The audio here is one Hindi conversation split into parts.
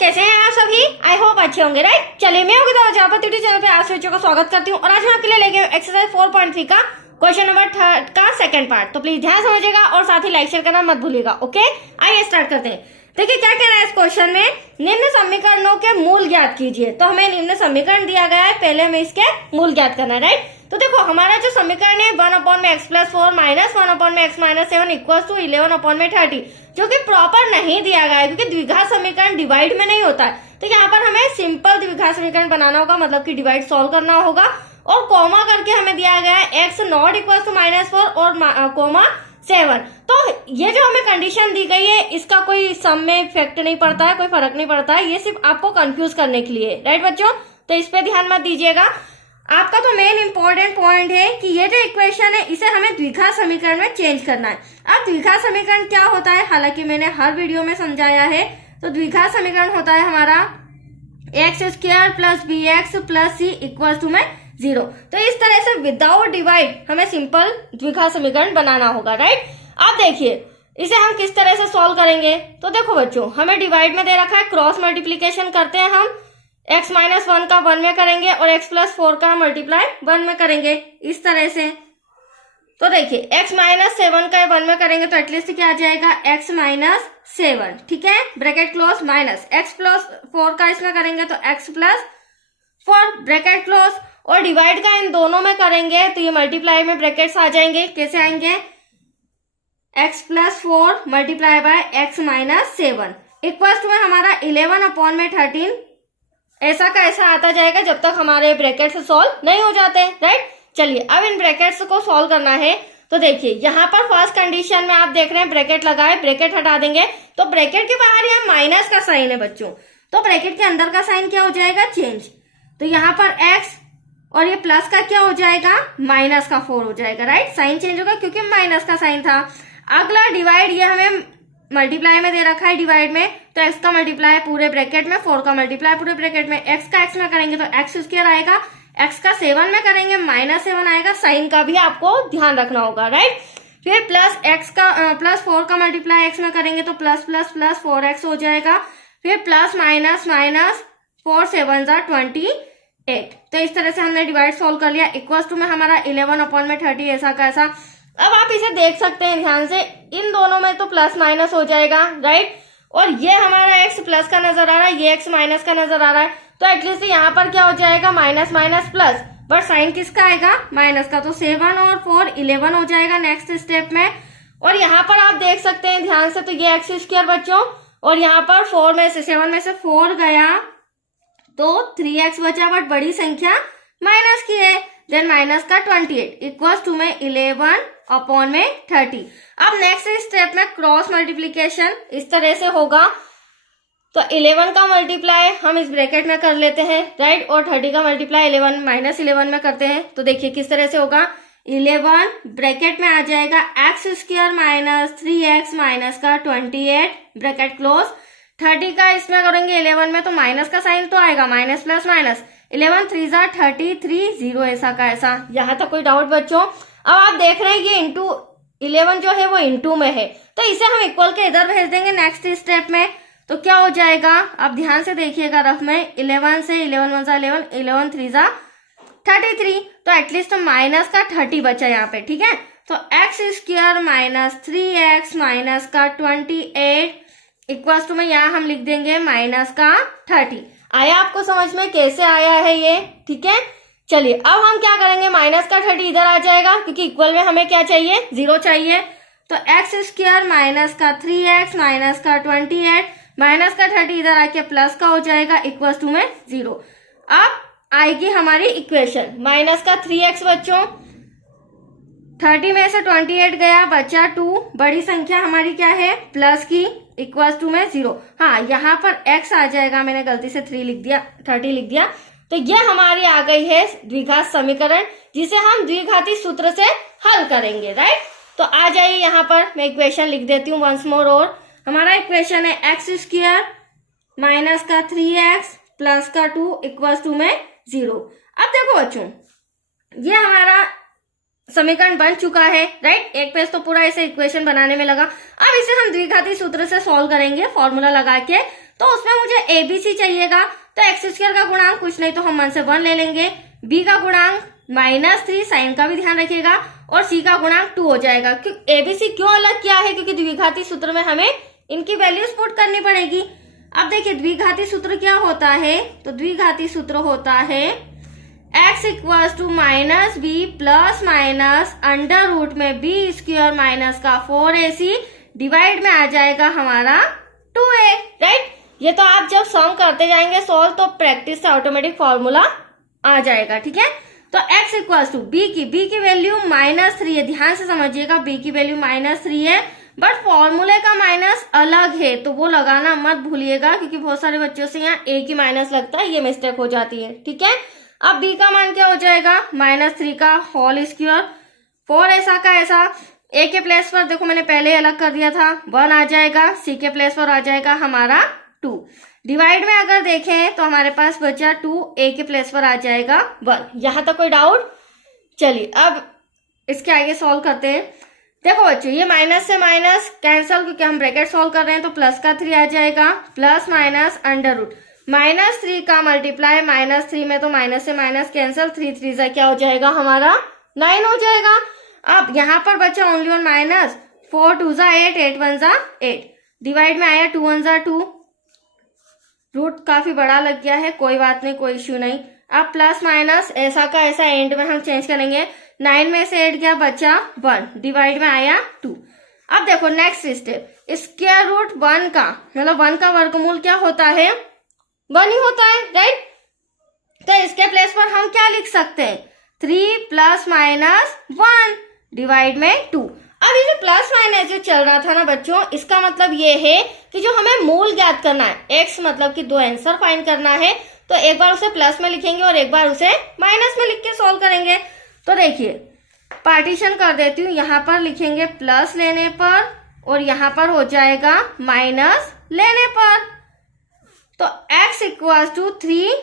कैसे हैं आप सभी? आई होप अच्छे होंगे, राइट। चलिए मैं होगी चैनल पे आप सभी का स्वागत करती हूँ और आज मैं आपके लिए लेके एक्सरसाइज 4.3 का क्वेश्चन नंबर 3 का सेकंड पार्ट। तो प्लीज ध्यान समझिएगा और साथ ही लाइक शेयर करना मत भूलिएगा। ओके, आइए स्टार्ट करते हैं। देखिए क्या कह रहा है इस क्वेश्चन में, निम्न समीकरणों के मूल ज्ञात कीजिए। तो हमें निम्न समीकरण दिया गया है, पहले हमें इसके मूल ज्ञात करना है, राइट। तो देखो हमारा जो समीकरण है 1/x+4 minus 1/x-7 equal to 11/30, जो कि प्रॉपर नहीं दिया गया है क्योंकि द्विघात समीकरण डिवाइड में नहीं होता है। तो यहाँ पर हमें सिंपल द्विघात समीकरण बनाना होगा, मतलब कि डिवाइड सॉल्व करना होगा। और कॉमा करके हमें दिया गया है x नॉट इक्वल टू -4 और कॉमा 7। तो ये जो हमें कंडीशन दी गई है इसका कोई सम में इफेक्ट नहीं पड़ता है, कोई फर्क नहीं पड़ता है, ये सिर्फ आपको कंफ्यूज करने के लिए, राइट बच्चों। तो इस पे ध्यान मत दीजिएगा। आपका तो मेन इंपॉर्टेंट पॉइंट है कि ये जो इक्वेशन है इसे हमें द्विघात समीकरण में चेंज करना है। अब द्विघात समीकरण क्या होता है, हालांकि मैंने हर वीडियो में समझाया है। तो द्विघात समीकरण होता है हमारा x² + bx + c equal to 0। तो इस तरह से विदाउट डिवाइड हमें सिंपल द्विघात समीकरण बनाना होगा, राइट। अब देखिए इसे हम किस तरह से सॉल्व करेंगे। तो देखो बच्चों, हमें डिवाइड में दे रखा है, क्रॉस मल्टीप्लीकेशन करते हैं हम। x-1 का 1 में करेंगे और x+4 का मल्टीप्लाई 1 में करेंगे, इस तरह से। तो देखिए x-7 का 1 में करेंगे तो एटलीस्ट क्या आ जाएगा, x-7, ठीक है, ब्रैकेट क्लोज, माइनस x+4 का इसमें करेंगे तो x+4 ब्रैकेट क्लोज, और डिवाइड का इन दोनों में करेंगे तो ये मल्टीप्लाई में ब्रैकेट्स आ जाएंगे। कैसे आएंगे, x+4 multiply by x-7 equal to में हमारा 11/13 ऐसा का ऐसा आता जाएगा जब तक हमारे ब्रैकेट्स सॉल्व नहीं हो जाते, राइट। चलिए अब इन ब्रैकेट्स को सॉल्व करना है। तो देखिए यहाँ पर फर्स्ट कंडीशन में आप देख रहे हैं ब्रैकेट लगाए, ब्रैकेट हटा देंगे तो ब्रैकेट के बाहर यहाँ माइनस का साइन है बच्चों, तो ब्रैकेट के अंदर का साइन क्या हो जाएगा, चेंज। तो यहाँ पर x और ये प्लस का क्या हो जाएगा, -4 हो जाएगा, राइट। साइन चेंज होगा क्योंकि माइनस का साइन था। अगला डिवाइड, ये हमें मल्टीप्लाई में दे रखा है डिवाइड में, तो x का मल्टीप्लाई पूरे ब्रैकेट में, 4 का मल्टीप्लाई पूरे ब्रैकेट में, x का x में करेंगे तो x² आएगा, x का 7 में करेंगे -7 आएगा। साइन का भी आपको ध्यान रखना होगा, राइट। फिर प्लस +4 का मल्टीप्लाई x में करेंगे तो +++4x हो जाएगा। फिर प्लस माइनस 4 7 28। तो इस तरह से हमने डिवाइड सॉल्व कर लिया। इक्वल टू में हमारा 11/30 ऐसा का ऐसा। अब आप इसे देख सकते हैं ध्यान से, इन दोनों में तो प्लस माइनस हो जाएगा, राइट। और ये हमारा x प्लस का नजर आ रहा है, ये x माइनस का नजर आ रहा है, तो एटलीस्ट यहाँ पर क्या हो जाएगा, minus minus plus, but sign किसका आएगा, माइनस का। तो 7 और 4 11 हो जाएगा नेक्स्ट स्टेप में। और यहाँ पर आप देख सकते हैं ध्यान से, तो ये x² बच्चों, और यहाँ पर 7 में से 4 गया तो 3x बचा, बट बड़ी संख्या माइनस की है। देन माइनस का 28 इक्वल टू में 11/30। अब नेक्स्ट स्टेप में क्रॉस मल्टीप्लीकेशन इस तरह से होगा। तो 11 का मल्टीप्लाई हम इस ब्रैकेट में कर लेते हैं, राइट, और 30 का मल्टीप्लाई 11 में करते हैं। तो देखिए किस तरह से होगा, 11 ब्रैकेट में आ जाएगा x² - 3x माइनस का 28 ब्रैकेट क्लोज। 30 का इसमें करेंगे 11 में तो माइनस का साइन तो आएगा, माइनस प्लस माइनस, 11 3 33 0 ऐसा का ऐसा। यहाँ तक कोई डाउट बच्चों? अब आप देख रहे हैं ये इंटू 11 जो है वो इंटू में है, तो इसे हम इक्वल के इधर भेज देंगे नेक्स्ट स्टेप में। तो क्या हो जाएगा, आप ध्यान से देखिएगा रफ में, 11 से 11 1 11 11 3 33, तो एटलीस्ट माइनस का 30 बचा यहाँ पे, ठीक है। तो x² - 3x माइनस का 28 इक्वल टू में यहाँ हम लिख देंगे माइनस का 30। आया आपको समझ में कैसे आया है ये, ठीक है। चलिए अब हम क्या करेंगे, माइनस का 30 इधर आ जाएगा क्योंकि इक्वल में हमें क्या चाहिए, 0 चाहिए। तो x² - 3x माइनस का 28 माइनस का 30 इधर आके प्लस का हो जाएगा, इक्वल टू में 0। अब आएगी हमारी इक्वेशन माइनस का 3x बच्चों, 30 में से 28 गया, बचा 2, बड़ी संख्या हमारी क्या है, प्लस की, इक्वल टू में 0। हाँ यहाँ पर x आ जाएगा, मैंने गलती से 3 लिख दिया, 30 लिख दिया। तो ये हमारी आ गई है द्विघात समीकरण, जिसे हम द्विघाती सूत्र से हल करेंगे, राइट। तो आ जाइए यहाँ पर, मैं इक्वेशन लिख देती हूँ वंस मोर। और हमारा इक्वेशन है x² माइनस का 3x प्लस का 2 इक्वल टू में 0। अब देखो बच्चों, ये हमारा समीकरण बन चुका है, राइट। एक पेज तो पूरा ऐसे इक्वेशन बनाने में लगा। अब इसे हम द्विघाती सूत्र से सॉल्व करेंगे फॉर्मूला लगा के। तो उसमें मुझे एबीसी चाहिएगा, तो एक्स स्क्वायर का गुणांक कुछ नहीं तो हम 1 से 1 ले लेंगे, बी का गुणांक -3, साइन का भी ध्यान रखिएगा, और सी का गुणांक 2 हो जाएगा। एबीसी क्यों अलग किया है, क्योंकि द्विघाती सूत्र में हमें इनकी वैल्यूज पुट करनी पड़ेगी। अब देखिए द्विघाती सूत्र क्या होता है, तो द्विघाती सूत्र होता है x equals to minus B plus minus under root में बी स्क्वायर माइनस का 4ac डिवाइड में आ जाएगा हमारा 2a, राइट। ये तो आप जब सम करते जाएंगे सोल्व तो प्रैक्टिस से ऑटोमेटिक फॉर्मूला आ जाएगा, ठीक है। तो x इक्वल्स टू b की वैल्यू -3 है, ध्यान से समझिएगा, b की वैल्यू -3 है, बट फॉर्मूले का माइनस अलग है तो वो लगाना मत भूलिएगा, क्योंकि बहुत सारे बच्चों से यहाँ a की माइनस लगता है, ये मिस्टेक हो जाती है, ठीक है। अब b का मान क्या हो जाएगा, -3 का होल स्क्वायर, 4 ऐसा का ऐसा, a के प्लेस पर देखो मैंने पहले अलग कर दिया था, 1 आ जाएगा, c के प्लेस पर आ जाएगा हमारा 2, डिवाइड में अगर देखें तो हमारे पास बचा 2, a के प्लेस पर आ जाएगा 1। यहां तक कोई डाउट? चलिए अब इसके आगे सॉल्व करते हैं। देखो बच्चों ये माइनस से माइनस कैंसल, क्योंकि हम ब्रैकेट सॉल्व कर रहे हैं, तो प्लस का 3 आ जाएगा, प्लस माइनस अंडर रूट -3 का मल्टीप्लाई -3 में तो माइनस से माइनस कैंसल, 3 3 जा क्या हो जाएगा हमारा 9 हो जाएगा। अब यहाँ पर बचा ओनली वन माइनस, 4 2 जा 8, 8 1 जा 8, डिवाइड में आया 2 1 जा 2, रूट काफी बड़ा लग गया है, कोई बात नहीं, कोई इश्यू नहीं। अब प्लस माइनस ऐसा का ऐसा एंड में हम चेंज करेंगे, 9 में से 8 गया बचा 1, डिवाइड में आया 2। अब देखो नेक्स्ट स्टेप, स्क्वायर रूट 1 का मतलब 1 का वर्गमूल क्या होता है, 1 ही होता है, राइट। तो इसके प्लेस पर हम क्या लिख सकते हैं, 3 + -1 डिवाइड में 2। अब ये जो प्लस माइनस जो चल रहा था ना बच्चों, इसका मतलब ये है कि जो हमें मूल ज्ञात करना है, x मतलब कि 2 आंसर फाइंड करना है, तो एक बार उसे प्लस में लिखेंगे और एक बार उसे माइनस में लिख के सॉल्व करेंगे। तो देखिए पार्टीशन कर देती हूँ, यहाँ पर लिखेंगे प्लस लेने पर और यहाँ पर हो जाएगा माइनस लेने पर। तो x इक्वल्स टू 3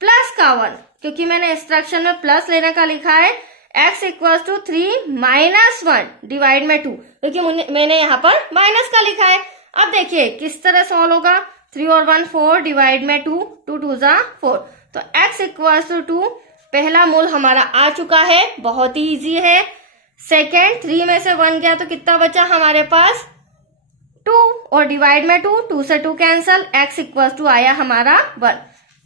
प्लस का 1, क्योंकि मैंने इंस्ट्रक्शन में प्लस लेने का लिखा है, x इक्वल्स टू 3 -1 डिवाइड में 2, क्योंकि मैंने यहाँ पर माइनस का लिखा है। अब देखिए किस तरह सॉल्व होगा, 3 और 1 4 डिवाइड में 2, 2 2 जा 4, तो x इक्वल्स टू 2, पहला मूल हमारा आ चुका है, बहुत ही इजी है। सेकेंड 3 में से 1 गया तो कितना बचा हमारे पास 2, और डिवाइड में 2, 2 से 2 कैंसल, x इक्वल्स टू आया हमारा 1।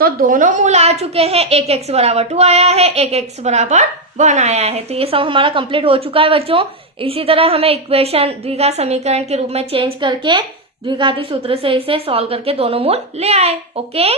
तो दोनों मूल आ चुके हैं, एक x बराबर 2 आया है, एक x बराबर 1 आया है। तो ये सब हमारा कंप्लीट हो चुका है बच्चों। इसी तरह हमें इक्वेशन द्विघात समीकरण के रूप में चेंज करके द्विघाती सूत्र से इसे सॉल्व करके दोनों मूल ले आए। ओके।